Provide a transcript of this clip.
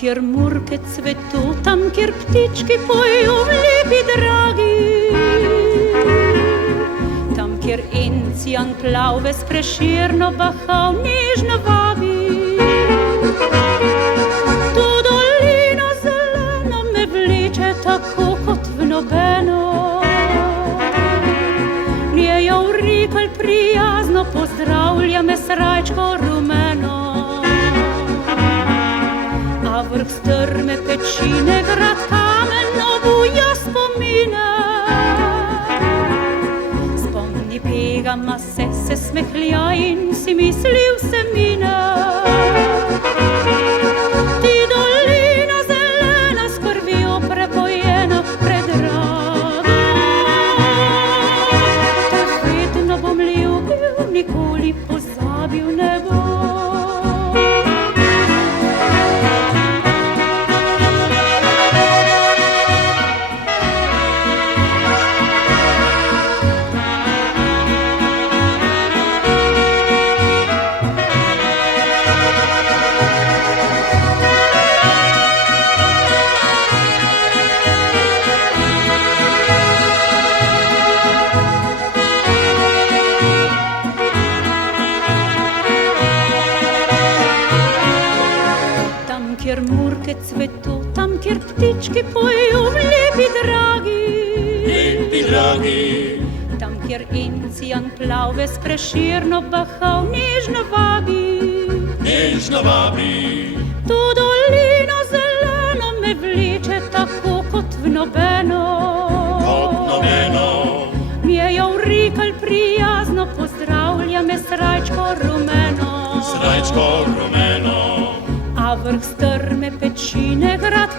kjer murke cvetu, tam, kjer ptički pojejo v lepi dragi, tam, kjer encijan plavve s Prešerno bahal nežno vabi. To dolino zeleno me vleče tako kot v nobeno, njejo vrikelj prijazno pozdravlja me srajčko rumeno. A vrh strme pečine grad kamen obuja spomine. Spomni pegama se smehlja in si mislil se mine. Ti dolina zelena s krvjo prepojena, predraga, te vedno bom ljubil, nikoli pozabil ne bom. Kjer murke cvetu, tam, kjer ptički pojejo v lepi dragi, tam, kjer encijan plavve s Prešerno bahal nežno vabi. To dolino zeleno me vleče tako kot v nobeno, njejo vrikelj prijazno pozdravlja me srajčko rumeno. A vrh strme pečine grad